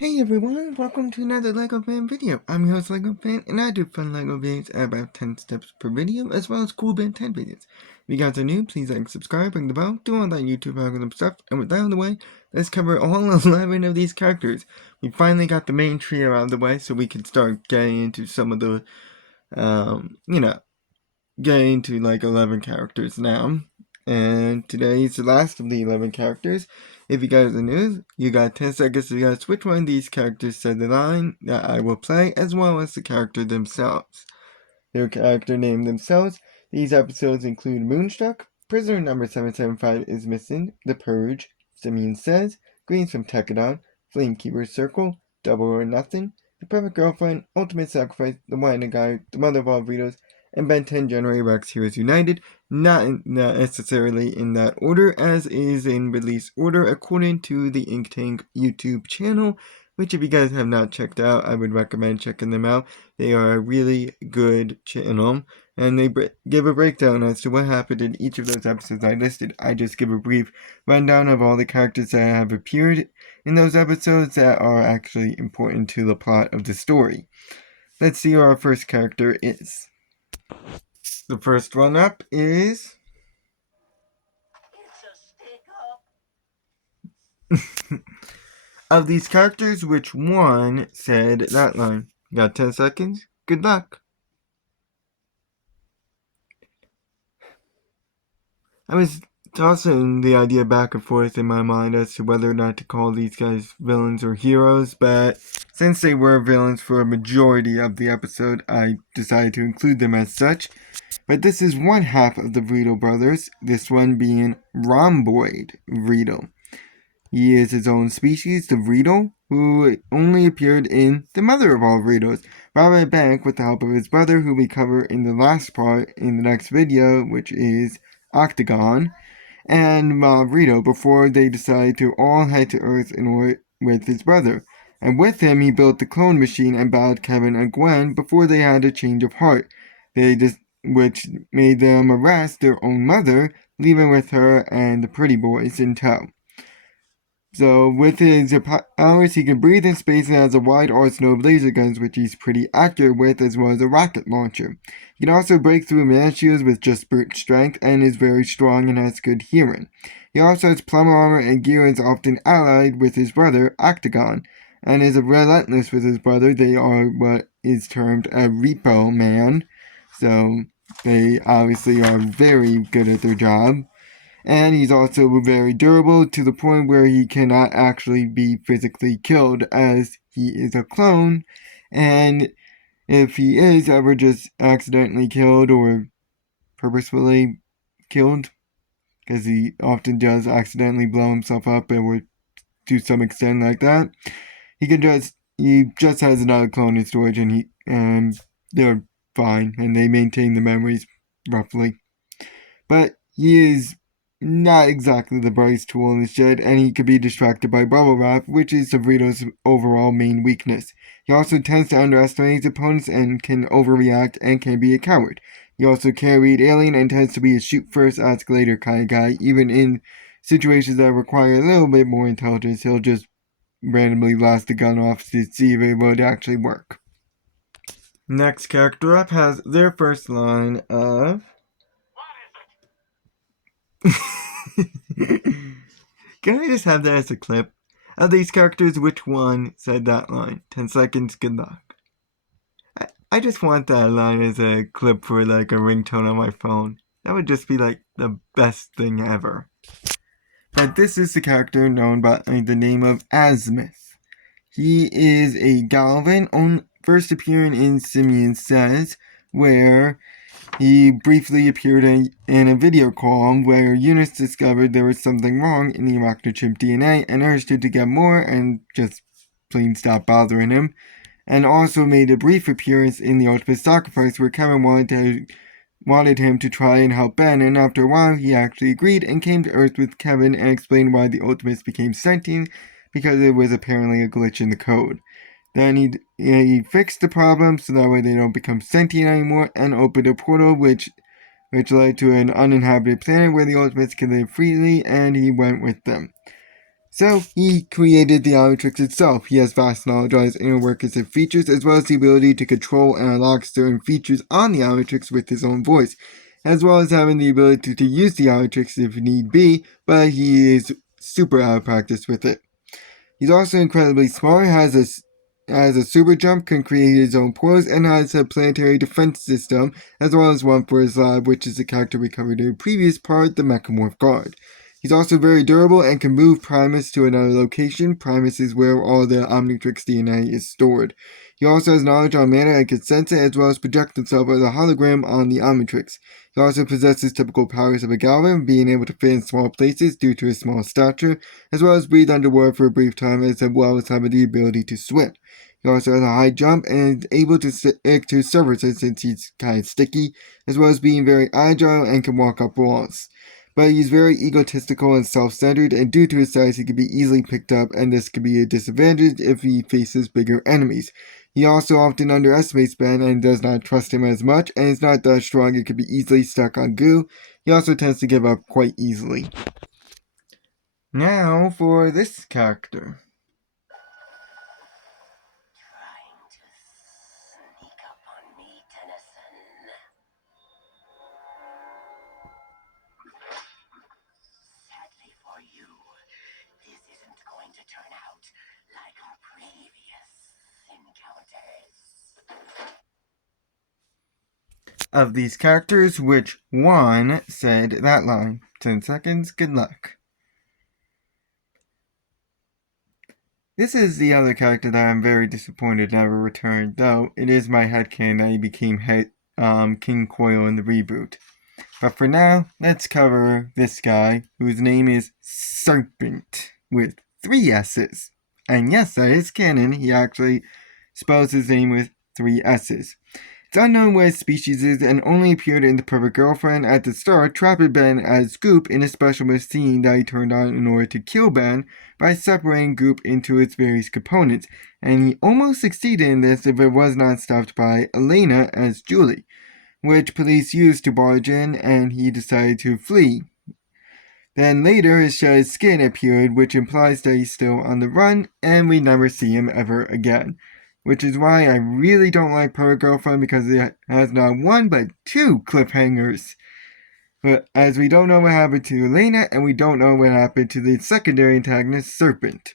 Hey everyone, welcome to another LEGO Fan video. I'm your host LEGO Fan, and I do fun LEGO videos at about 10 steps per video, as well as cool Ben 10 videos. If you guys are new, please like, subscribe, ring the bell, do all that YouTube algorithm stuff, and with that out of the way, let's cover all 11 of these characters. We finally got the main trio out of the way, so we can start getting into some of the, getting into like 11 characters now. And today is the last of the 11 characters. If you guys are new, you got 10 seconds to guess which one of these characters said the line that I will play, as well as the character themselves. Their character name themselves. These episodes include Moonstruck, Prisoner number 775 is Missing, The Purge, Simeon Says, Greens from Tekadon, Flamekeeper's Circle, Double or Nothing, The Perfect Girlfriend, Ultimate Sacrifice, The Winding Guy, The Mother of All Vreedles, and Ben 10 January Rex Heroes United, not necessarily in that order, as is in release order according to the Ink Tank YouTube channel, which if you guys have not checked out, I would recommend checking them out. They are a really good channel, and they give a breakdown as to what happened in each of those episodes I listed. I just give a brief rundown of all the characters that have appeared in those episodes that are actually important to the plot of the story. Let's see who our first character is. The first one up is... Of these characters, which one said that line? You got 10 seconds? Good luck. I was tossing the idea back and forth in my mind as to whether or not to call these guys villains or heroes, but since they were villains for a majority of the episode, I decided to include them as such. But this is one half of the Vreedle brothers, this one being Rhomboid Vreedle. He is his own species, the Vreedle, who only appeared in The Mother of All Vreedles, brought right back with the help of his brother, who we cover in the last part in the next video, which is Octagon, and Vreedle, before they decided to all head to Earth with his brother. And with him, he built the clone machine and battled Kevin and Gwen before they had a change of heart, which made them arrest their own mother, leaving with her and the pretty boys in tow. So with his powers, he can breathe in space and has a wide arsenal of laser guns, which he's pretty accurate with, as well as a rocket launcher. He can also break through man shields with just brute strength and is very strong and has good hearing. He also has plumber armor and gear and is often allied with his brother, Octagon, and is relentless with his brother. They are what is termed a repo man, so they obviously are very good at their job. And he's also very durable to the point where he cannot actually be physically killed, as he is a clone, and if he is ever just accidentally killed or purposefully killed, because he often does accidentally blow himself up and would to some extent like that, he just has another clone in storage, and they're fine, and they maintain the memories roughly. But he is not exactly the brightest tool in the shed, and he can be distracted by bubble wrap, which is Vreedle's overall main weakness. He also tends to underestimate his opponents and can overreact and can be a coward. He also can't read alien and tends to be a shoot first, ask later kind of guy. Even in situations that require a little bit more intelligence, he'll just randomly blast the gun off to see if it would actually work. Next character up has their first line of... Can I just have that as a clip? Of these characters, which one said that line? 10 seconds, good luck. I just want that line as a clip for like a ringtone on my phone. That would just be like the best thing ever. But this is the character known by the name of Azmuth. He is a Galvan, first appearing in Simeon Says, where he briefly appeared in a video call where Eunice discovered there was something wrong in the arachnochimp DNA and urged him to get more and just plain stop bothering him. And also made a brief appearance in the Ultimate Sacrifice where Kevin wanted him to try and help Ben, and after a while he actually agreed and came to Earth with Kevin and explained why the Ultimates became sentient, because it was apparently a glitch in the code. Then he fixed the problem so that way they don't become sentient anymore, and opened a portal which led to an uninhabited planet where the Ultimates can live freely, and he went with them. So, he created the Omnitrix itself. He has vast knowledge on its inner workings and features, as well as the ability to control and unlock certain features on the Omnitrix with his own voice, as well as having the ability to use the Omnitrix if need be, but he is super out of practice with it. He's also incredibly smart, has a super jump, can create his own portals, and has a planetary defense system, as well as one for his lab, which is the character we covered in a previous part, the Mechamorph Guard. He's also very durable and can move Primus to another location. Primus is where all the Omnitrix DNA is stored. He also has knowledge on mana and can sense it, as well as project himself as a hologram on the Omnitrix. He also possesses typical powers of a Galvan, being able to fit in small places due to his small stature, as well as breathe underwater for a brief time, as well as having the ability to swim. He also has a high jump and is able to stick to surfaces since he's kind of sticky, as well as being very agile and can walk up walls. But he's very egotistical and self-centered, and due to his size he can be easily picked up, and this could be a disadvantage if he faces bigger enemies. He also often underestimates Ben and does not trust him as much, and is not that strong and can be easily stuck on goo. He also tends to give up quite easily. Now for this character. Trying to sneak up on me, Tennyson. Sadly for you, this isn't going to turn out like our previous encounters. Of these characters, which one said that line? 10 seconds, good luck. This is the other character that I'm very disappointed never returned, though it is my headcanon that he became King Coil in the reboot. But for now, let's cover this guy, whose name is Ssserpent, with 3 S's. And yes, that is canon, he actually spells his name with 3 S's. It's unknown what his species is and only appeared in The Perfect Girlfriend at the start, trapping Ben as Goop in a special machine that he turned on in order to kill Ben by separating Goop into its various components, and he almost succeeded in this if it was not stopped by Elena as Julie, which police used to barge in, and he decided to flee. Then later his shed skin appeared, which implies that he's still on the run, and we never see him ever again. Which is why I really don't like Perfect Girlfriend, because it has not 1 but 2 cliffhangers. But as we don't know what happened to Elena, and we don't know what happened to the secondary antagonist, Ssserpent.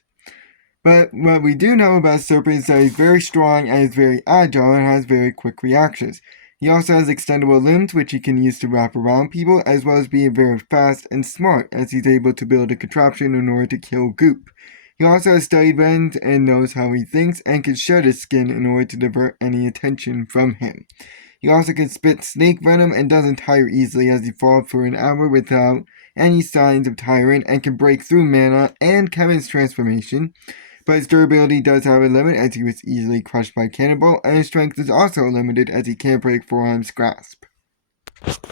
But what we do know about Ssserpent is that he's very strong and is very agile and has very quick reactions. He also has extendable limbs which he can use to wrap around people, as well as being very fast and smart, as he's able to build a contraption in order to kill Goop. He also has studied veins and knows how he thinks, and can shed his skin in order to divert any attention from him. He also can spit snake venom and doesn't tire easily, as he falls for an hour without any signs of tiring, and can break through mana and Kevin's transformation. But his durability does have a limit, as he was easily crushed by Cannonball, and his strength is also limited, as he can't break Forearm's grasp.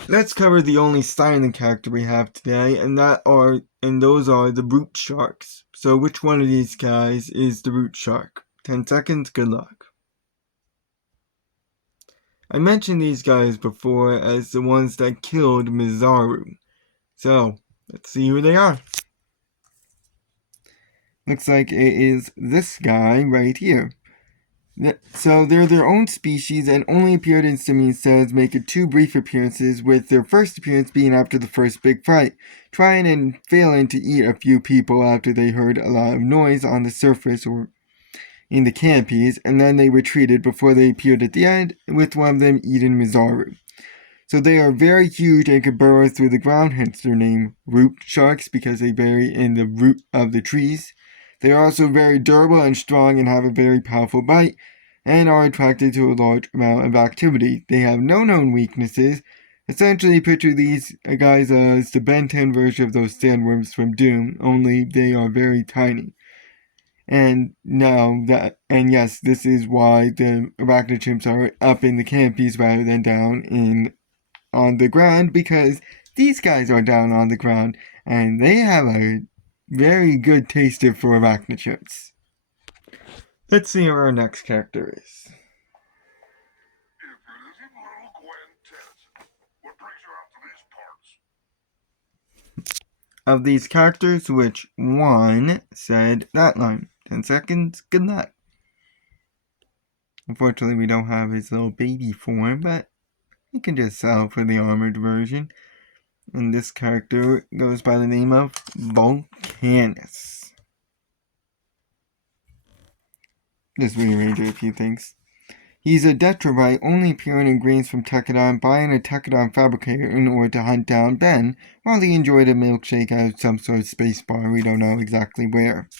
Let's cover the only silent character we have today, and those are the Root Sharks. So which one of these guys is the Root Shark? 10 seconds, good luck. I mentioned these guys before as the ones that killed Mizaru. So, let's see who they are. Looks like it is this guy right here. So they're their own species and only appeared in simian sets, making 2 brief appearances, with their first appearance being after the first big fight, trying and failing to eat a few people after they heard a lot of noise on the surface or in the canopies, and then they retreated before they appeared at the end, with one of them eating Mizaru. So they are very huge and can burrow through the ground, hence their name Root Sharks, because they bury in the root of the trees. They are also very durable and strong and have a very powerful bite, and are attracted to a large amount of activity. They have no known weaknesses. Essentially, picture these guys as the Ben 10 version of those sandworms from Doom, only they are very tiny. And yes, this is why the arachnid chimps are up in the canopies rather than down on the ground, because these guys are down on the ground, and they have a very good taster for arachnid chimps. Let's see who our next character is. Of these characters, which one said that line? 10 seconds, good luck. Unfortunately, we don't have his little baby form, but you can just sell for the armored version. And this character goes by the name of Vulkanus. Just rearrange a few things. He's a Detrobite, only appearing in grains from Tekadon, buying a Tekadon fabricator in order to hunt down Ben, while he enjoyed a milkshake at some sort of space bar, we don't know exactly where.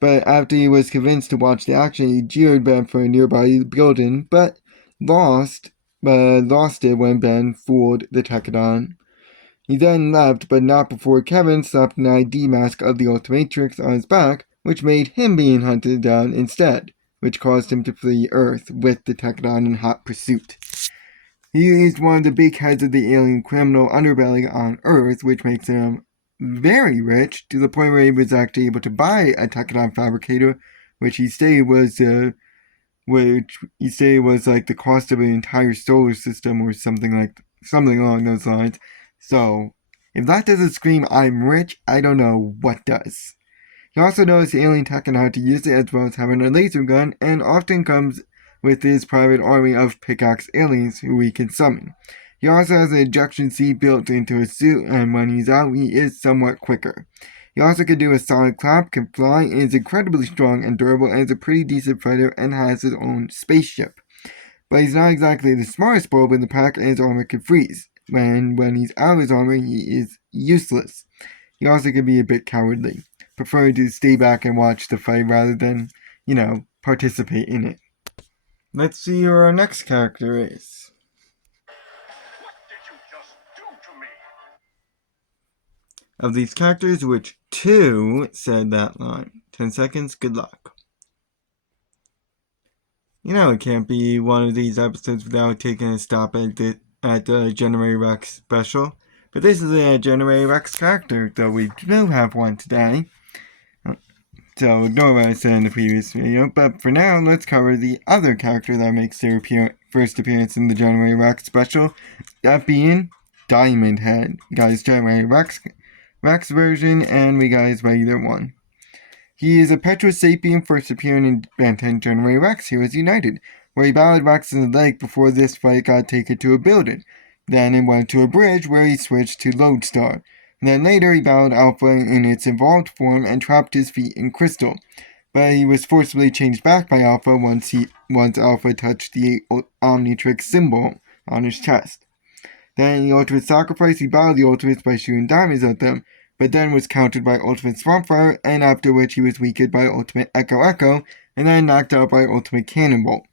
But after he was convinced to watch the action, he jeered Ben for a nearby building, but lost it when Ben fooled the Tekadon. He then left, but not before Kevin slapped an ID mask of the Ultimatrix on his back, which made him being hunted down instead, which caused him to flee Earth with the Tekadon in hot pursuit. He is one of the big heads of the alien criminal underbelly on Earth, which makes him very rich, to the point where he was actually able to buy a Tekadon fabricator, which he stated was like the cost of an entire solar system or something along those lines. So, if that doesn't scream I'm rich, I don't know what does. He also knows the alien tech and how to use it, as well as having a laser gun, and often comes with his private army of pickaxe aliens who he can summon. He also has an ejection seat built into his suit, and when he's out, he is somewhat quicker. He also can do a solid clap, can fly, is incredibly strong and durable, and is a pretty decent fighter, and has his own spaceship. But he's not exactly the smartest bulb in the pack, and his armor can freeze. When he's out of his armor, he is useless. He also can be a bit cowardly, preferring to stay back and watch the fight rather than, participate in it. Let's see who our next character is. What did you just do to me? Of these characters, which two said that line? 10 seconds, good luck. It can't be one of these episodes without taking a stop at the January Rex special. But this is a January Rex character, though we do have one today. So ignore what I said in the previous video. But for now, let's cover the other character that makes their first appearance in the January Rex special. That being Diamondhead. We got his January Rex version, and we got his regular one. He is a Petrosapien first appearing in Ben 10 January Rex Heroes United, where he battled Rex in the lake before this fight got taken to a building. Then it went to a bridge where he switched to Lodestar. And then later he battled Alpha in its evolved form and trapped his feet in crystal. But he was forcibly changed back by Alpha once Alpha touched the Omnitrix symbol on his chest. Then in the Ultimate Sacrifice, he battled the Ultimates by shooting diamonds at them, but then was countered by Ultimate Swampfire, and after which he was weakened by Ultimate Echo, and then knocked out by Ultimate Cannonball.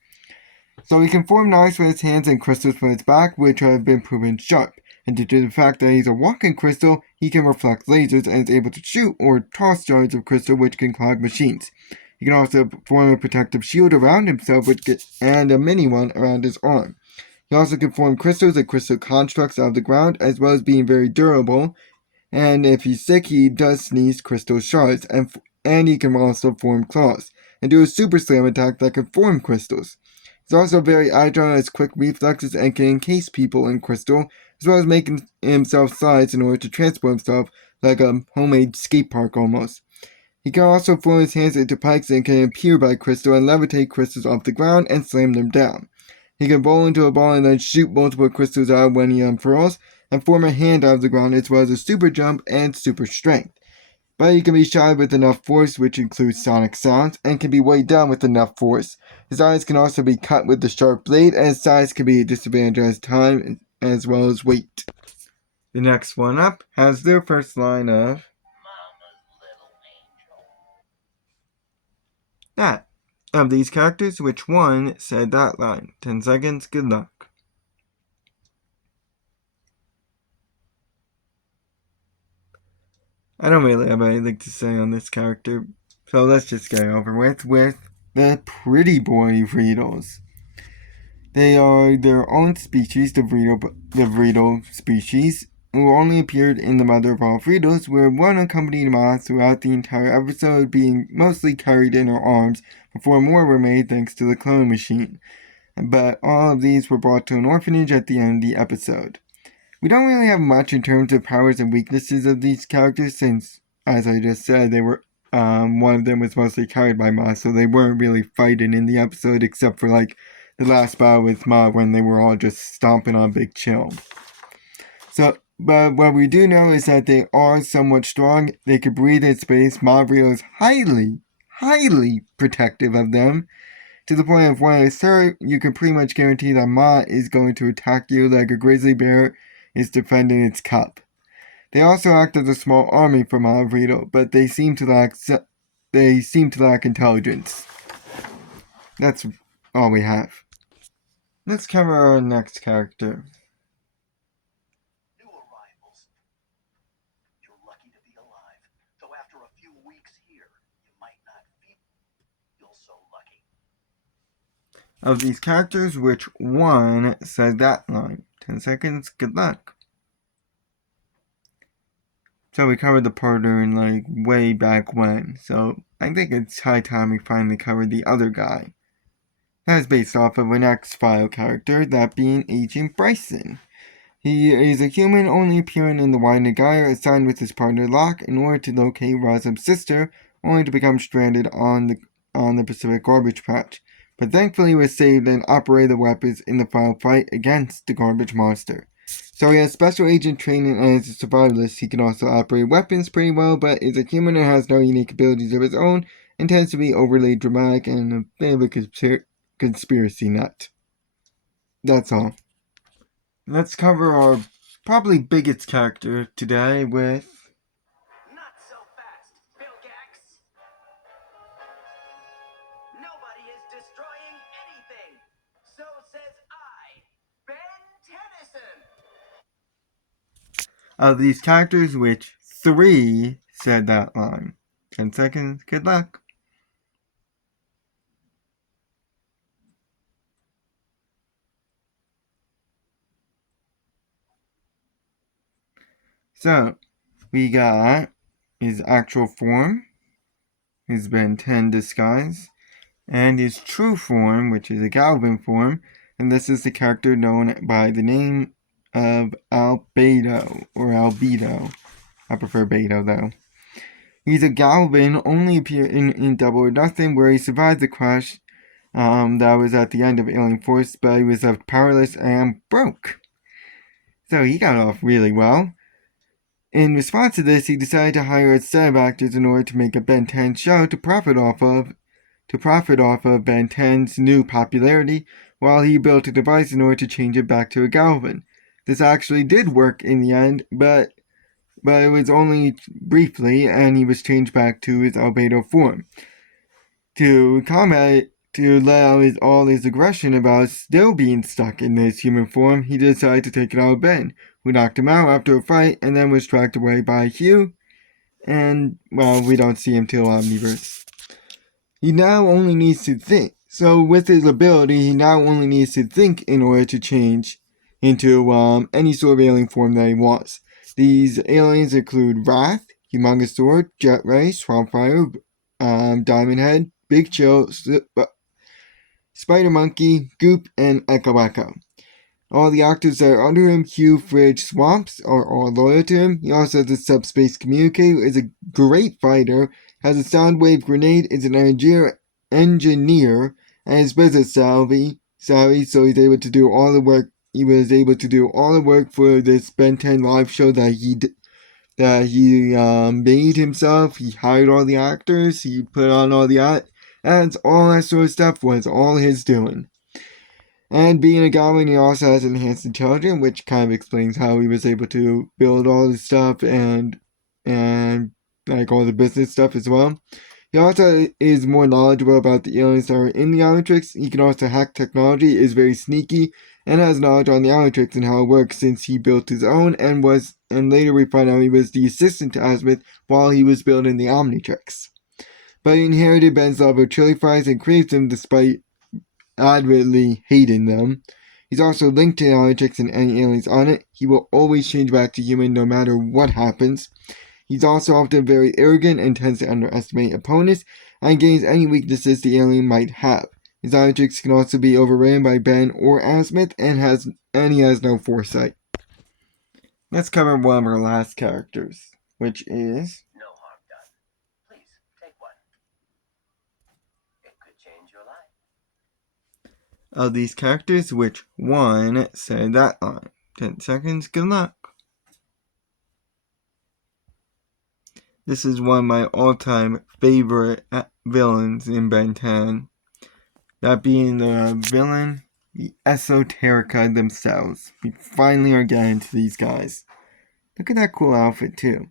So he can form knives with his hands and crystals from his back, which have been proven sharp. And due to the fact that he's a walking crystal, he can reflect lasers and is able to shoot or toss shards of crystal which can clog machines. He can also form a protective shield around himself and a mini one around his arm. He also can form crystals and crystal constructs out of the ground, as well as being very durable. And if he's sick, he does sneeze crystal shards, and he can also form claws, and do a super slam attack that can form crystals. He's also very agile and has quick reflexes and can encase people in crystal, as well as making himself slides in order to transport himself like a homemade skate park almost. He can also form his hands into pikes and can appear by crystal and levitate crystals off the ground and slam them down. He can roll into a ball and then shoot multiple crystals out when he unfurls, and form a hand out of the ground, as well as a super jump and super strength. But he can be shot with enough force, which includes sonic sounds, and can be weighed down with enough force. His eyes can also be cut with the sharp blade, and his size can be a disadvantage as time as well as weight. The next one up has their first line of Mama's little angel. that. Of these characters, which one said that line? 10 seconds, good luck. I don't really have anything to say on this character, so let's just get over with the Pretty Boy Vreedles. They are their own species, the Vreedle species, who only appeared in the Mother of All Vreedles, where one accompanied Ma throughout the entire episode, being mostly carried in her arms, before more were made thanks to the clone machine. But all of these were brought to an orphanage at the end of the episode. We don't really have much in terms of powers and weaknesses of these characters since, as I just said, they were one of them was mostly carried by Ma, so they weren't really fighting in the episode except for like the last battle with Ma when they were all just stomping on Big Chill. So, but what we do know is that they are somewhat strong. They can breathe in space. Ma Vreedle is highly protective of them, to the point of when it's her, you can pretty much guarantee that Ma is going to attack you like a grizzly bear is defending its cub. They also act as a small army for Ma Vreedle, but they seem to lack intelligence. That's all we have. Let's cover our next character. New arrivals. You're lucky to be alive, though after a few weeks here, you might not feel so lucky. Of these characters, which one said that line? 10 seconds, good luck. So we covered the partner in like way back when, so I think it's high time we finally covered the other guy. That is based off of an X-File character, that being Agent Bryson. He is a human only appearing in the Wide Gyre, assigned with his partner Locke in order to locate Razum's sister, only to become stranded on the Pacific Garbage Patch. But thankfully was saved and operated the weapons in the final fight against the Garbage Monster. So he has special agent training, and as a survivalist he can also operate weapons pretty well, but is a human and has no unique abilities of his own, and tends to be overly dramatic and a bit of a conspiracy nut. That's all. Let's cover our probably biggest character today with... Not so fast, Vilgax! Nobody is destroying anything! So says I, Ben Tennyson! Of these characters, which 3 said that line? 10 seconds, good luck. So, we got his actual form, his Ben 10 disguise, and his true form, which is a Galvin form, and this is the character known by the name of Albedo, or Albedo. I prefer Beto, though. He's a Galvin, only appear in Double or Nothing, where he survived the crash that was at the end of Alien Force, but he was left powerless and broke. So he got off really well. In response to this, he decided to hire a set of actors in order to make a Ben 10 show to profit off of Ben 10's new popularity, while he built a device in order to change it back to a Galvin. This actually did work in the end, but it was only briefly, and he was changed back to his Albedo form. To let out all his aggression about still being stuck in this human form, he decided to take it out of Ben, who knocked him out after a fight and then was tracked away by Hugh, and, well, we don't see him till Omniverse. He now only needs to think. So with his ability, he now only needs to think in order to change into any sort of alien form that he wants. These aliens include Wrath, Humongous Sword, Jet Ray, Swampfire, Diamondhead, Big Chill, Spider Monkey, Goop, and Echo Echo. All the actors that are under him, Hugh, Fridge, Swamps, are all loyal to him. He also has a subspace communicator, is a great fighter, has a sound wave grenade, is an engineer, and is business savvy, so he's able to do all the work. He was able to do all the work for this Ben 10 live show that he made himself. He hired all the actors, he put on all the ads, all that sort of stuff was all his doing. And being a goblin, he also has enhanced intelligence, which kind of explains how he was able to build all this stuff and like all the business stuff as well. He also is more knowledgeable about the aliens that are in the Omnitrix. He can also hack technology, is very sneaky, and has knowledge on the Omnitrix and how it works since he built his own and later we find out he was the assistant to Azmuth while he was building the Omnitrix. But he inherited Ben's love of chili fries and craves them despite adamantly hating them. He's also linked to the Omnitrix and any aliens on it. He will always change back to human no matter what happens. He's also often very arrogant and tends to underestimate opponents and gains any weaknesses the alien might have. His Omnitrix can also be overran by Ben or Azmuth and he has no foresight. let's cover one of our last characters, which is... No harm done. Please, take one. It could change your life. Of these characters, which one said that line? 10 seconds, good luck. This is one of my all-time favorite villains in Ben 10. That being the villain, the Esoterica themselves. We finally are getting to these guys. Look at that cool outfit too.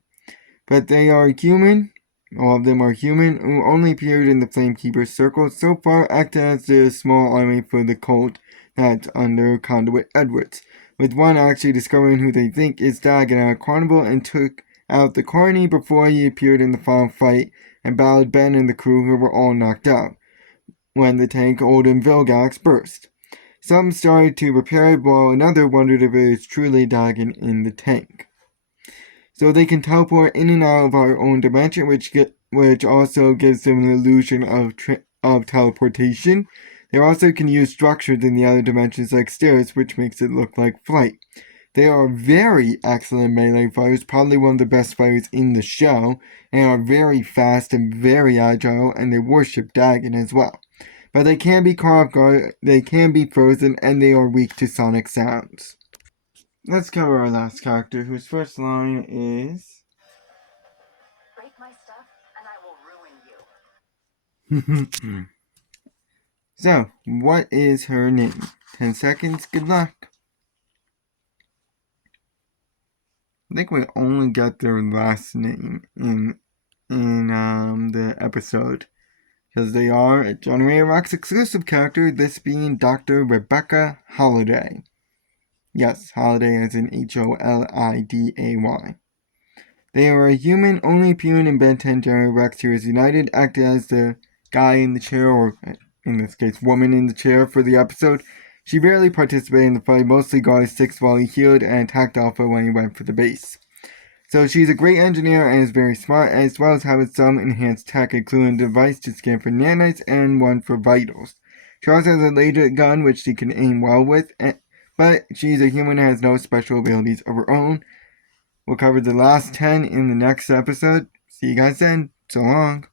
But they are human. All of them are human, who only appeared in the Flamekeeper Circle, so far acting as the small army for the cult that's under Conduit Edwards, with one actually discovering who they think is Dagon at a carnival and took out the Carney before he appeared in the final fight and battled Ben and the crew who were all knocked out when the tank Olden Vilgax burst. Some started to repair it while another wondered if it was truly Dagon in the tank. So they can teleport in and out of our own dimension, which also gives them an illusion of teleportation. They also can use structures in the other dimensions like stairs, which makes it look like flight. They are very excellent melee fighters, probably one of the best fighters in the show, and are very fast and very agile, and they worship Dagon as well. But they can be caught off guard, they can be frozen, and they are weak to sonic sounds. Let's cover our last character, whose first line is... Break my stuff, and I will ruin you. So, what is her name? 10 seconds, good luck. I think we only got their last name in the episode, because they are a Generator Rocks exclusive character, this being Dr. Rebecca Holiday. Yes, Holiday as in Holiday. They are a human, only appearing in Ben 10 Generator Rex Series United, acting as the guy in the chair, or in this case, woman in the chair for the episode. She barely participated in the fight, mostly got his 6 while he healed and attacked Alpha when he went for the base. So she's a great engineer and is very smart, as well as having some enhanced tech, including a device to scan for nanites and one for vitals. She also has a laser gun, which she can aim well with, but she's a human and has no special abilities of her own. We'll cover the last 10 in the next episode. See you guys then. So long.